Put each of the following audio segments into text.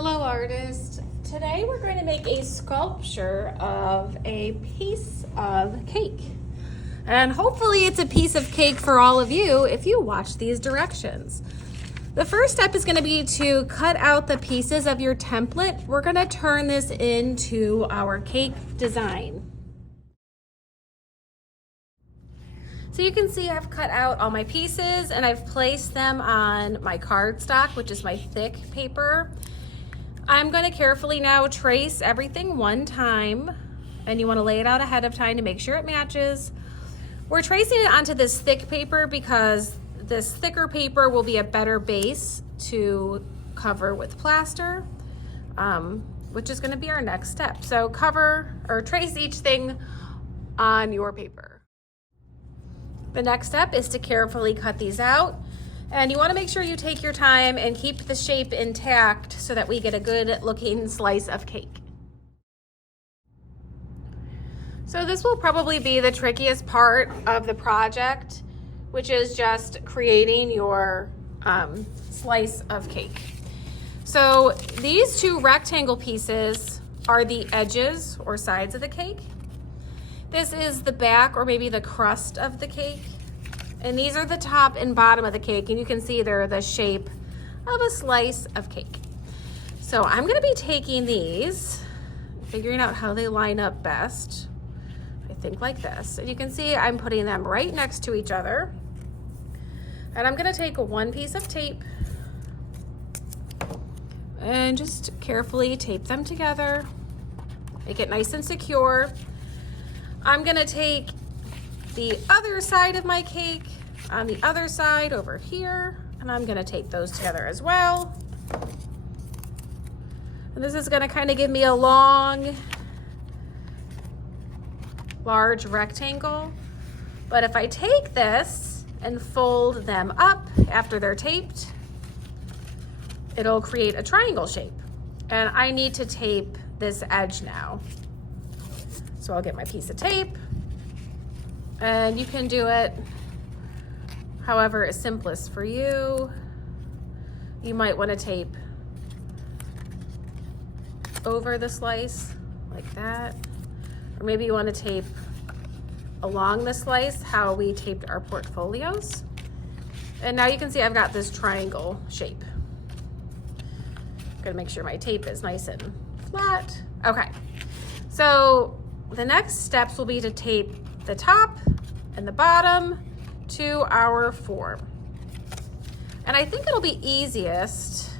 Hello artist. Today we're going to make a sculpture of a piece of cake. And hopefully it's a piece of cake for all of you if you watch these directions. The first step is going to be to cut out the pieces of your template. We're going to turn this into our cake design. So you can see I've cut out all my pieces and I've placed them on my cardstock, which is my thick paper. I'm going to carefully now trace everything one time, and you want to lay it out ahead of time to make sure it matches. We're tracing it onto this thick paper because this thicker paper will be a better base to cover with plaster, which is going to be our next step. So cover or trace each thing on your paper. The next step is to carefully cut these out. And you want to make sure you take your time and keep the shape intact so that we get a good looking slice of cake. So this will probably be the trickiest part of the project, which is just creating your slice of cake. So these two rectangle pieces are the edges or sides of the cake. This is the back or maybe the crust of the cake. And these are the top and bottom of the cake, and you can see they're the shape of a slice of cake. So I'm gonna be taking these, figuring out how they line up best. I think like this. And you can see I'm putting them right next to each other. And I'm gonna take one piece of tape and just carefully tape them together. Make it nice and secure. I'm gonna take the other side of my cake on the other side over here, and I'm gonna tape those together as well. And this is gonna kind of give me a long, large rectangle. But if I take this and fold them up after they're taped, it'll create a triangle shape. And I need to tape this edge now. So I'll get my piece of tape, and you can do it however is simplest for you. You might want to tape over the slice like that, or maybe you want to tape along the slice, how we taped our portfolios. And now you can see I've got this triangle shape. I'm gonna make sure my tape is nice and flat. Okay, so the next steps will be to tape the top and the bottom to our form. And I think it'll be easiest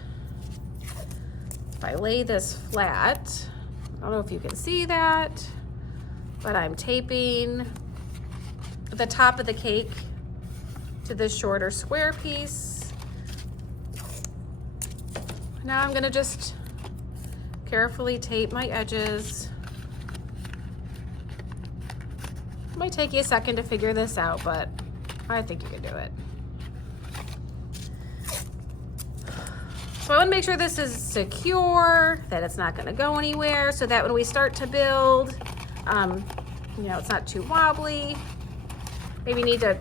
if I lay this flat. I don't know if you can see that, but I'm taping the top of the cake to this shorter square piece. Now I'm gonna just carefully tape my edges. Might take you a second to figure this out, but I think you can do it. So I want to make sure this is secure, that it's not going to go anywhere, so that when we start to build, it's not too wobbly. Maybe you need to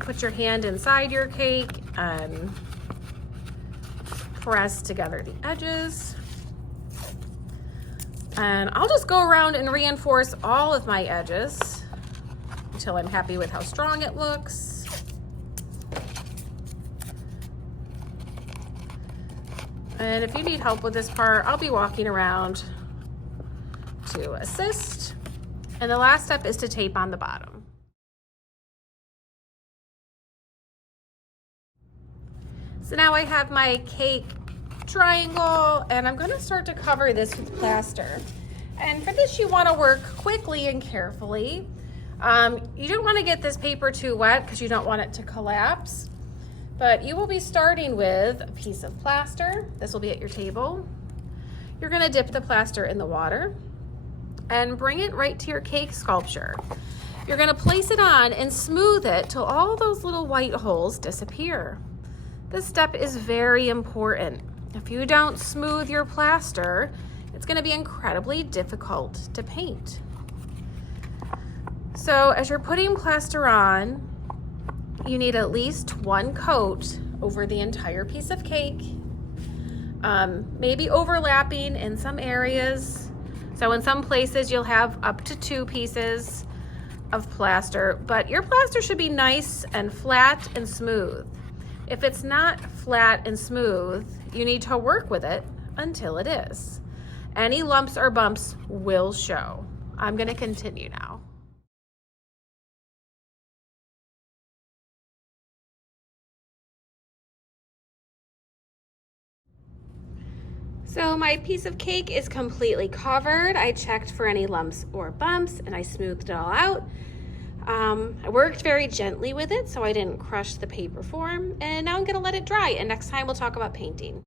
put your hand inside your cake and press together the edges. And I'll just go around and reinforce all of my edges until I'm happy with how strong it looks. And if you need help with this part, I'll be walking around to assist. And the last step is to tape on the bottom. So now I have my cake triangle, and I'm gonna start to cover this with plaster. And for this, you wanna work quickly and carefully. You don't want to get this paper too wet because you don't want it to collapse, but you will be starting with a piece of plaster. This will be at your table. You're going to dip the plaster in the water and bring it right to your cake sculpture. You're going to place it on and smooth it till all those little white holes disappear. This step is very important. If you don't smooth your plaster, it's going to be incredibly difficult to paint. So as you're putting plaster on, you need at least one coat over the entire piece of cake. maybe overlapping in some areas. So in some places you'll have up to 2 pieces of plaster, but your plaster should be nice and flat and smooth. If it's not flat and smooth, you need to work with it until it is. Any lumps or bumps will show. I'm going to continue now. So my piece of cake is completely covered. I checked for any lumps or bumps and I smoothed it all out. I worked very gently with it so I didn't crush the paper form, and now I'm gonna let it dry, and next time we'll talk about painting.